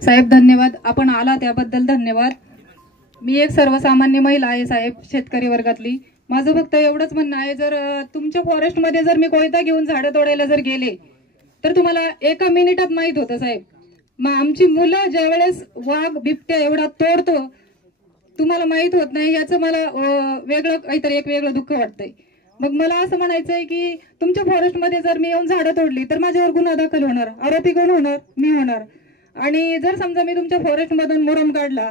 साहेब धन्यवाद, आपण आला त्याबद्दल धन्यवाद. मी एक सर्वसामान्य महिला आहे साहेब, शेतकरी वर्गातली. माझं फक्त एवढंच म्हणणं आहे, जर तुमच्या फॉरेस्टमध्ये जर मी कोयता घेऊन झाडं तोडायला जर गेले तर तुम्हाला एका मिनिटात माहित होतं साहेब. मग आमची मुलं ज्यावेळेस वाघ बिबट्या एवढा तोडतो तुम्हाला माहित होत नाही, याचं मला वेगळं काहीतरी एक वेगळं दुःख वाटतंय. मग मला असं म्हणायचंय की तुमच्या फॉरेस्टमध्ये जर मी येऊन झाडं तोडली तर माझ्यावर गुन्हा दाखल होणार, आरोपी कोण होणार? मी होणार. आणि जर समजा मी तुमच्या फॉरेस्टमधून मुरुम काढला,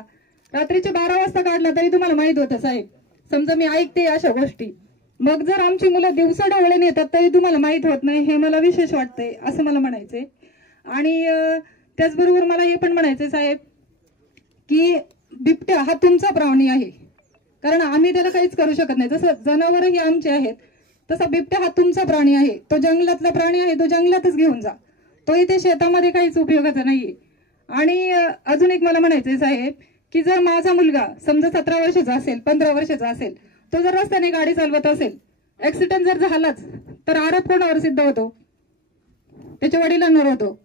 रात्रीचे 12 वाजता काढला तरी तुम्हाला माहित होतं साहेब. समजा मी ऐकते अशा गोष्टी, मग जर आमची मुलं दिवसा ढवळून येतात तरी तुम्हाला माहित होत नाही, हे मला विशेष वाटतंय असं मला म्हणायचंय. आणि त्याचबरोबर मला हे पण म्हणायचंय साहेब की बिबट्या हा तुमचा प्राणी आहे, कारण आम्ही त्याला काहीच करू शकत नाही. जसं जनावरही आमचे आहेत तसा बिबट्या हा तुमचा प्राणी आहे. तो जंगलातला प्राणी आहे, तो जंगलातच घेऊन जा, तो इथे शेतामध्ये काहीच उपयोगाचा नाहीये. आणि अजून एक मला म्हणायचंय साहेब की जर माझा मुलगा समजा 17 वर्षाचा असेल, 15 वर्षाचा असेल, तो जर रस्त्याने गाडी चालवत असेल, ऍक्सिडेंट जर झालाच तर आरोप कोणावर सिद्ध होतो? त्याच्या वडिलांवर होतो,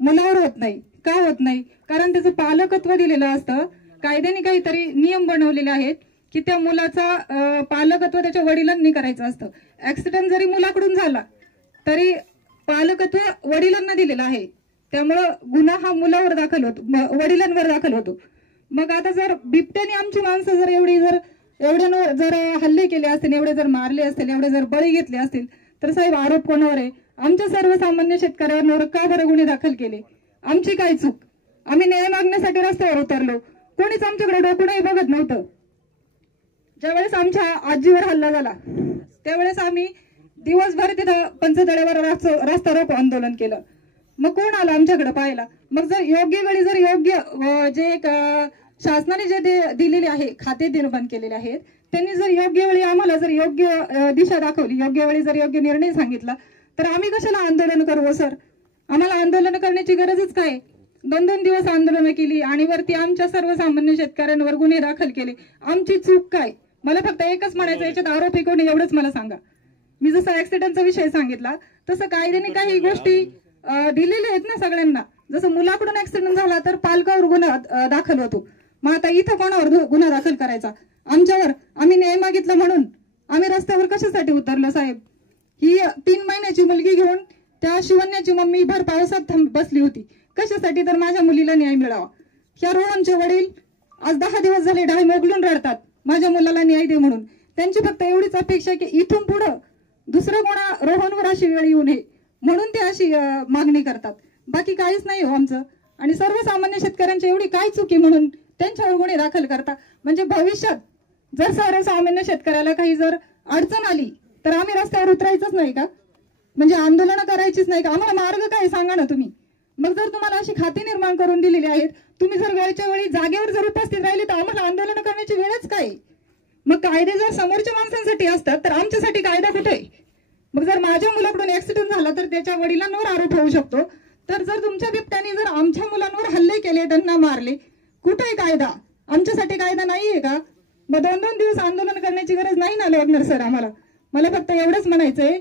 मुलावर होत नाही. का होत नाही? कारण त्याचं पालकत्व दिलेलं असतं. कायद्याने काहीतरी नियम बनवलेले आहेत की त्या मुलाचा पालकत्व त्याच्या वडिलांनी करायचं असतं. ऍक्सिडेंट जरी मुलाकडून झाला तरी पालकत्व वडिलांना दिलेलं आहे, त्यामुळं गुन्हा हा मुलावर दाखल होतो, वडिलांवर दाखल होतो. मग आता जर बिबट्याने आमची माणसं जर एवढ्या जर हल्ले केले असतील, एवढे जर मारले असतील, एवढे जर बळी घेतले असतील, तर साहेब आरोप कोणावर आहे? आमच्या सर्वसामान्य शेतकऱ्यांवर का बरं गुन्हे दाखल केले? आमची काय चूक? आम्ही न्याय मागण्यासाठी रस्त्यावर उतरलो, कोणीच आमच्याकडे डोकूनही बघत नव्हतं. ज्यावेळेस आमच्या आजीवर हल्ला झाला त्यावेळेस आम्ही दिवसभर तिथं पंचतळ्यावर रस्ता रोको आंदोलन केलं. मग कोण आलं आमच्याकडे पाहायला? मग जर योग्य वेळी जर योग्य जे शासनाने जे दिलेले आहे, खाते निर्माण केलेले आहेत, त्यांनी जर योग्य वेळी आम्हाला जर योग्य दिशा दाखवली, योग्य वेळी जर योग्य निर्णय सांगितला, तर आम्ही कशाला आंदोलन करू सर? आम्हाला आंदोलन करण्याची गरजच काय? 2-2 दिवस आंदोलन केली आणि वरती आमच्या सर्वसामान्य शेतकऱ्यांवर गुन्हे दाखल केले. आमची चूक काय? मला फक्त एकच म्हणायचं, याच्यात आरोपी कोणी एवढंच मला सांगा. मी जसं ऍक्सिडेंटचा विषय सांगितला तसं कायद्याने काही गोष्टी दिलेल्या आहेत ना सगळ्यांना. जसं मुलाकडून ऍक्सिडेंट झाला तर पालकावर गुन्हा दाखल होतो. मग आता इथं कोणावर गुन्हा दाखल करायचा? आमच्यावर. आम्ही न्याय मागितलं म्हणून आम्ही रस्त्यावर कशासाठी उतरलो साहेब? ही 3 महिन्याची मुलगी घेऊन त्या शिवण्याची मम्मी भर पावसात बसली होती. कशासाठी? तर माझ्या मुलीला न्याय मिळावा. ह्या रोहनचे वडील आज 10 दिवस झाले डाय मोगलून रडतात, माझ्या मुलाला न्याय दे म्हणून. त्यांची फक्त एवढीच अपेक्षा की इथून पुढं दुसरं कोणा रोहनवर अशी वेळ येऊ नये म्हणून ते अशी मागणी करतात. बाकी काहीच नाही हो आमचं. आणि सर्वसामान्य शेतकऱ्यांची एवढी काय चुकी म्हणून त्यांच्यावर गुन्हे दाखल करता? म्हणजे भविष्यात जर सर्वसामान्य शेतकऱ्याला काही जर अडचण आली तर आम्ही रस्त्यावर उतरायचंच नाही का? म्हणजे आंदोलन करायचीच नाही का? आम्हाला मार्ग काय सांगा ना तुम्ही. मग जर तुम्हाला अशी खाती निर्माण करून दिलेली आहेत, तुम्ही जर वेळच्या वेळी जागेवर जर उपस्थित राहिले तर आम्हाला आंदोलन करण्याची वेळच काय? मग कायदे जर समोरच्या माणसांसाठी असतात तर आमच्यासाठी कायदा कुठे? मग जर माझ्या मुलाकडून ऍक्सिडेंट झाला तर त्याच्या वडिलांवर आरोप होऊ शकतो, तर जर तुमच्या बिबट्याने जर आमच्या मुलांवर हल्ले केले, त्यांना मारले, कुठे कायदा? आमच्यासाठी कायदा नाहीये का? मग 2-2 दिवस आंदोलन करण्याची गरज नाही ना लागणार सर आम्हाला. मला फक्त एवढंच म्हणायचंय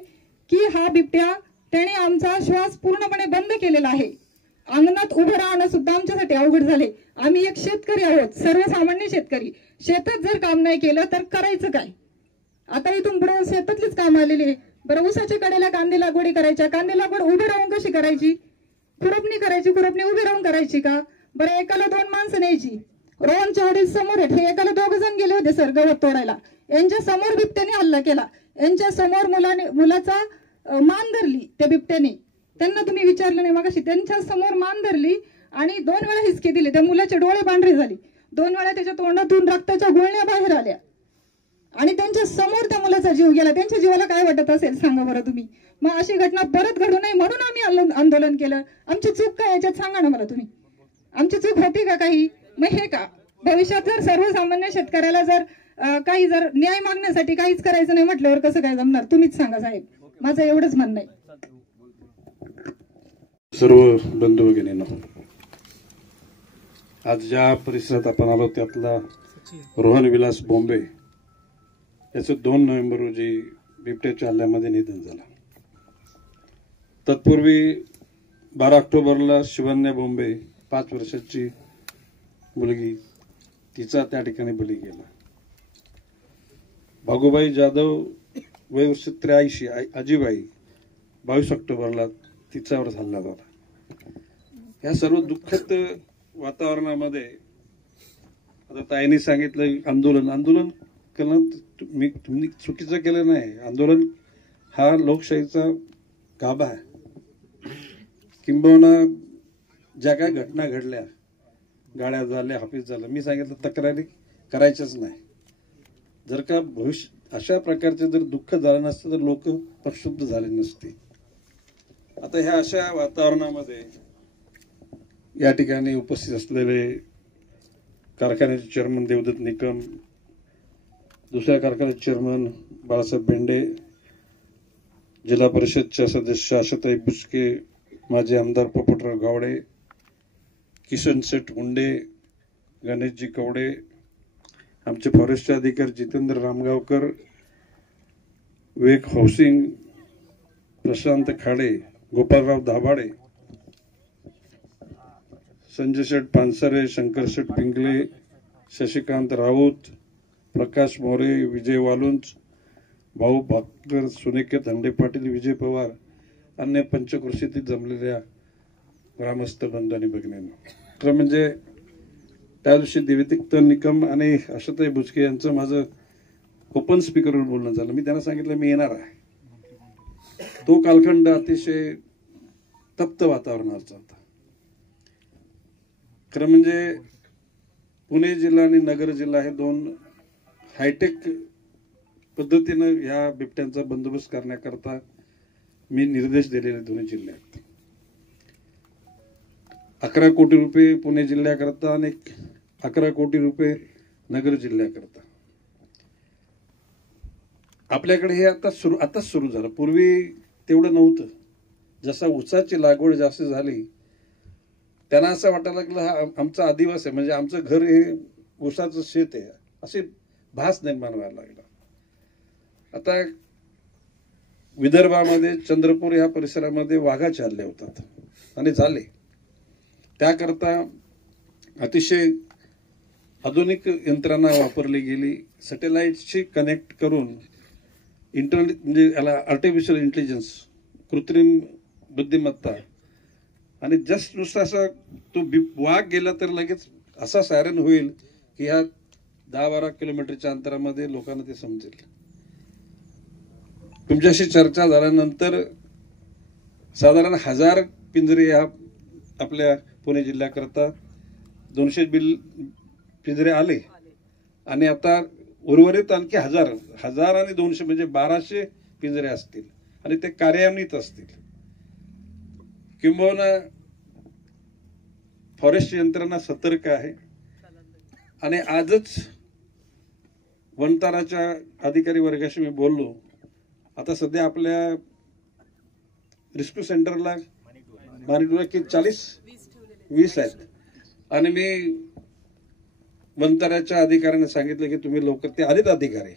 की हा बिबट्या त्याने आमचा श्वास पूर्णपणे बंद केलेला आहे. अंगणात उभं राहणं सुद्धा आमच्यासाठी अवघड झाले. आम्ही एक शेतकरी आहोत, सर्वसामान्य शेतकरी. शेतात जर काम नाही केलं तर करायचं काय? आता इथून पुढे शेतातलीच काम आलेली. बरं, ऊसाच्या कडेला कांदे लागवडी करायच्या, कांदे लागवड उभे राहून कशी करायची? खुरपणी करायची, खुरपणी उभी राहून करायची का? बरं, एकाला 2 माणसं न्यायची. रोहनच्या वडील समोर आहेत, हे एकाला 2 जण गेले होते सर गवत तोडायला. यांच्या समोर बिबट्याने हल्ला केला. यांच्या समोर मुलाचा मान धरली त्या बिबट्याने. त्यांना तुम्ही विचारलं नाही मगाशी? त्यांच्या समोर मान धरली आणि 2 वेळा हिसके दिले. त्या मुलाचे डोळे पांढरे झाले, 2 वेळा त्याच्या तोंडातून रक्ताच्या गुळण्या बाहेर आल्या आणि त्यांच्या समोर त्या मुलाचा जीव गेला. त्यांच्या जीवाला काय वाटत असेल सांगा बरं तुम्ही? मग अशी घटना परत घडू नये म्हणून आम्ही आंदोलन केलं. आमची चूक काय याच्यात सांगा ना मला तुम्ही? आमची चूक होती का काही? मग हे का भविष्यात जर सर्वसामान्य शेतकऱ्याला जर काही जर न्याय मागण्यासाठी काहीच करायचं नाही म्हटल्यावर कसं काय जमणार? तुम्हीच सांगा साहेब. माझं एवढंच म्हणणं आहे. सर्व बंधू भगिनींनो, आज ज्या परिसरात आपण आलो त्यातला रोहन विलास बोंबे याचं 2 नोव्हेंबर रोजी बिबट्याच्या हल्ल्यामध्ये निधन झालं. तत्पूर्वी 12 ऑक्टोबरला शिवन्या बोंबे 5 वर्षाची मुलगी, तिचा त्या ठिकाणी बळी गेला. भागुबाई जाधव वय वर्ष 83 आजीबाई 22 ऑक्टोबरला तिच्यावर हल्ला झाला. या सर्व दुःखद वातावरणामध्ये आता ताईंनी सांगितलं आंदोलन करणं तुम्ही चुकीचं केलं नाही. आंदोलन हा लोकशाहीचा गाभा आहे. किंबहुना ज्या काय घटना घडल्या, गाड्या झाल्या, हाफिस झालं, मी सांगितलं तक्रारी करायच्याच नाही. जर का भविष्य अशा प्रकारचे जर दुःख झालं नसतं तर लोक प्रक्षुब्ध झाले नसते. आता ह्या अशा वातावरणामध्ये या ठिकाणी उपस्थित असलेले कारखान्याचे चेअरमन देवदत्त निकम, दुसऱ्या कारखान्याचे चेअरमन बाळासाहेब बेंडे, जिल्हा परिषदच्या सदस्य आशाताई बुचके, माजी आमदार पोपटराव गावडे, किशन सेठ उंडे, गणेशजी कवडे, आमचे फॉरेस्टचे अधिकारी जितेंद्र रामगावकर, विवेक हाऊसिंग, प्रशांत खाडे, गोपालराव दाभाडे, संजय शेठ पानसरे, शंकर शेठ पिंगले, शशिकांत राऊत, प्रकाश मोरे, विजय वालुंज, भाऊ भाकर, सुनिकेत हंडे पाटील, विजय पवार, अन्य पंचकृषीतील जमलेल्या ग्रामस्थ बंधू आणि भगिनींनो, तर म्हणजे त्या दिवशी देवदत्त निकम आणि आशाताई बुचके यांचं माझं ओपन स्पीकरवर बोलणं झालं. मी त्यांना सांगितलं मी येणार आहे. तो कालखंड अतिशय तप्त वातावरणाचा होता. खरं म्हणजे पुणे जिल्हा आणि नगर जिल्हा हे 2 हायटेक पद्धतीनं ह्या बिबट्यांचा बंदोबस्त करण्याकरता मी निर्देश दिलेले दोन्ही जिल्ह्यात. 11 कोटी रुपये पुणे जिल्ह्याकरता आणि 11 कोटी रुपये नगर जिल्ह्याकरता. आपल्याकडे हे आताच सुरू झालं. पूर्वी तेवढं नव्हतं. जसा ऊसाची लागवड जास्त झाली त्यांना असं वाटायला लागलं हा आमचा आदिवास आहे, म्हणजे आमचं घर हे ऊसाचं शेत आहे, असे भास निर्माण व्हायला लागला. आता विदर्भामध्ये चंद्रपूर ह्या परिसरामध्ये वाघाचे हल्ले होतात आणि झाले. त्याकरता अतिशय आधुनिक यंत्रणा वापरली गेली. सॅटेलाइटशी कनेक्ट करून इंटरनेट म्हणजे याला आर्टिफिशियल इंटेलिजन्स, कृत्रिम बुद्धिमत्ता, आणि जस्ट नुसता असा तो वाघ गेला तर लगेच असा सायरन होईल की ह्या 10-12 किलोमीटरच्या अंतरामध्ये लोकांना ते समजेल. तुमच्याशी चर्चा झाल्यानंतर साधारण 1000 पिंजरे ह्या आपल्या पुणे जिल्ह्याकरता 200 पिंजरे आले आणि आता उर्वरित आणखी 1000 आणि 200 म्हणजे 1200 पिंजरे असतील आणि ते कार्यान्वित असतील. किंबहुना फॉरेस्ट यंत्रणा सतर्क आहे आणि आजच वनताराच्या अधिकारी वर्गाशी मी बोललो. आता सध्या आपल्या रिस्क्यू सेंटरला मानिटोला की 20 आहेत आणि मी वनताराच्या अधिकाऱ्यांना सांगितलं की तुम्ही लवकर, ते आलेत अधिकारी,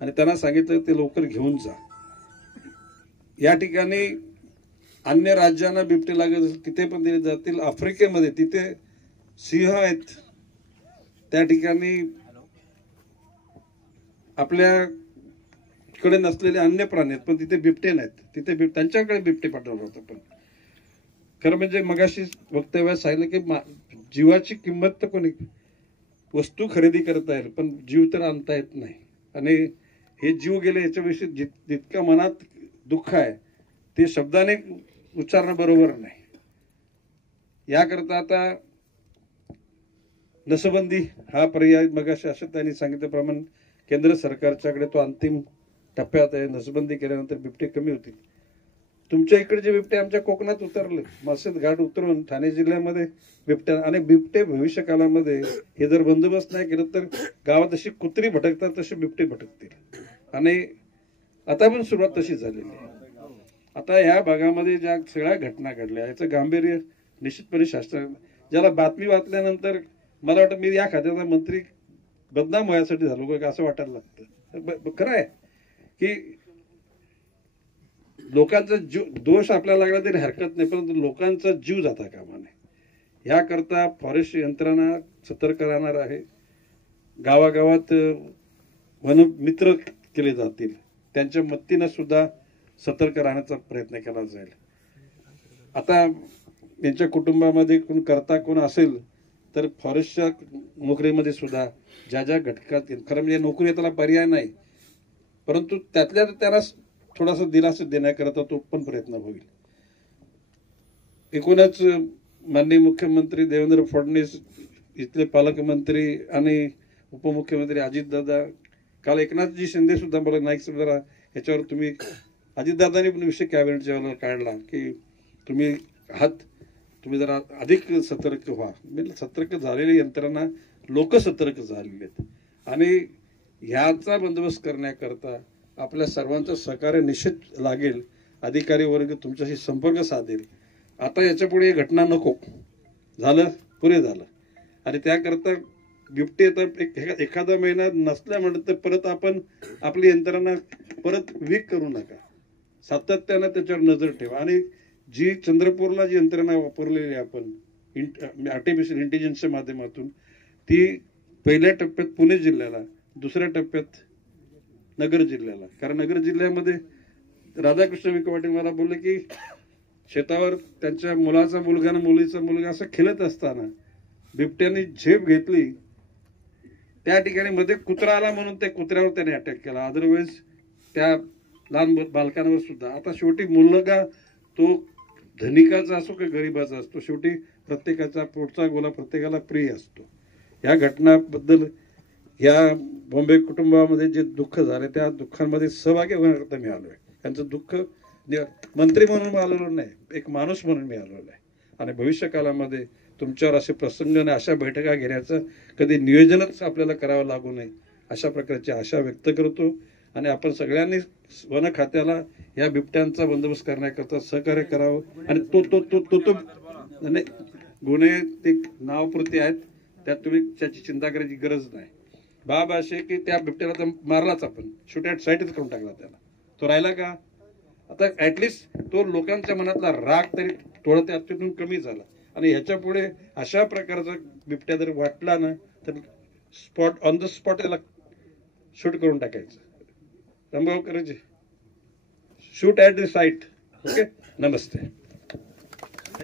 आणि त्यांना सांगितलं ते लवकर घेऊन जा. या ठिकाणी अन्य राज्यांना बिबटे लागत असेल तिथे पण दिले जातील. आफ्रिकेमध्ये तिथे सिंह आहेत, त्या ठिकाणी आपल्याकडे नसलेले अन्य प्राणी आहेत पण तिथे बिबटे नाहीत, तिथे त्यांच्याकडे बिबटे पाठवलं होतं. पण खरं म्हणजे मगाशी वक्तव्यात सांगितलं की जीवाची किंमत तर कोणी, वस्तू खरेदी करता येईल पण जीव तर आणता येत नाही. आणि हे जीव गेले याच्याविषयी जितकं मनात दुःख आहे ते शब्दाने उच्चारणं बरोबर नाही. याकरता आता नसबंदी हा पर्याय मगाशी असं त्यांनी सांगितल्याप्रमाणे केंद्र सरकारच्याकडे तो अंतिम टप्प्यात आहे. नसबंदी केल्यानंतर बिबटे कमी होतील. तुमच्या इकडचे बिबटे आमच्या कोकणात उतरले, माळशेज घाट उतरून ठाणे जिल्ह्यामध्ये बिबट्या, आणि बिबटे भविष्य काळामध्ये हे जर बंदोबस्त नाही केलं तर गावात अशी कुत्री भटकतात तसे बिबटे भटकतील. आणि आता पण सुरुवात तशी झालेली आहे. आता या भागामध्ये ज्या सगळ्या घटना घडल्या याचं गांभीर्य निश्चितपणे शास्त्र, ज्याला बातमी वाचल्यानंतर मला वाटतं मी या खात्याचा मंत्री बदनाम व्हायसाठी झालो का असं वाटायला लागतं. खरं आहे की लोकांचा जीव, दोष आपल्याला लागला तरी हरकत नाही, परंतु लोकांचा जीव जाता कामा नये याकरता फॉरेस्ट यंत्रणा सतर्क राहणार आहे. गावागावात वनमित्र केले जातील, त्यांच्या मदतीनं सुद्धा सतर्क राहण्याचा प्रयत्न केला जाईल. आता यांच्या कुटुंबामध्ये कोण करता कोण असेल तर फॉरेस्टच्या नोकरीमध्ये सुद्धा ज्या ज्या घटकात, खरं म्हणजे नोकरी त्याला पर्याय नाही, परंतु त्यातल्या त्यांना थोडासा दिलासा देण्याकरता तो पण प्रयत्न होईल. एकूणच माननीय मुख्यमंत्री देवेंद्र फडणवीस, इथले पालकमंत्री आणि उपमुख्यमंत्री अजितदादा, काल एकनाथजी शिंदे सुद्धा मला नाईक जरा ह्याच्यावर तुम्ही, अजितदादांनी पण विषय कॅबिनेटच्या वेळेला काढला की तुम्ही तुम्ही जरा अधिक सतर्क व्हा. म्हणजे सतर्क झालेली यंत्रणा, लोक सतर्क झालेले आहेत आणि ह्याचा बंदोबस्त करण्याकरता आपल्या सर्वांचं सहकार्य निश्चित लागेल. अधिकारी वर्ग तुमच्याशी संपर्क साधेल. आता याच्या पुढे घटना नको, झालं पुरे झालं. आणि त्याकरता बिबटे तर एखादा महिना नसल्यामुळे परत आपण आपली यंत्रणा परत वीक करू नका, सातत्यानं त्याच्यावर नजर ठेवा. आणि जी चंद्रपूरला जी यंत्रणा वापरलेली आपण आर्टिफिशियल इंटेलिजन्सच्या माध्यमातून, ती पहिल्या टप्प्यात पुणे जिल्ह्याला, दुसऱ्या टप्प्यात नगर जिल्ह्याला, कारण नगर जिल्ह्यामध्ये राधाकृष्ण विखे पाटील मला बोलले की शेतावर त्यांच्या मुलाचा मुलगा आणि मुलीचा मुलगा असं खेळत असताना बिबट्याने झेप घेतली, त्या ठिकाणी मध्ये कुत्रा आला म्हणून त्या कुत्र्यावर त्याने अटॅक केला. अदरवाईज त्या लहान बालकांवर सुद्धा. आता शेवटी मुलगा तो धनिकाचा असो की गरीबाचा असतो, शेवटी प्रत्येकाचा पोटचा गोला प्रत्येकाला प्रिय असतो. या घटनाबद्दल या बॉम्बे कुटुंबामध्ये जे दुःख झाले त्या दुःखांमध्ये सहभागी होण्याकरता मी आलोय. त्यांचं दुःख मंत्री म्हणून आलेलो नाही, एक माणूस म्हणून मी आलेलो आहे. आणि भविष्य काळामध्ये तुमच्यावर असे प्रसंग आणि अशा बैठका घेण्याचं कधी नियोजनच आपल्याला करावं लागू नये अशा प्रकारची आशा व्यक्त करतो. आणि आपण सगळ्यांनी वन खात्याला या बिबट्यांचा बंदोबस्त करण्याकरता सहकार्य करावं. आणि तो गुन्हे ते नावपुरते आहेत, त्यात तुम्ही त्याची चिंता करायची गरज नाही. बाब असे की त्या बिबट्याला तर मारलाच, आपण शूट ॲट साईटच करून टाकला त्याला, तो राहिला का? आता ऍटलिस्ट तो लोकांच्या मनातला राग तरी थोडा त्यातून कमी झाला. आणि ह्याच्या पुढे अशा प्रकारचा बिबट्या जर वाटला ना तर ऑन द स्पॉट त्याला शूट करून टाकायचं. रंभाव करायचे, shoot at the site. Okay, Namaste.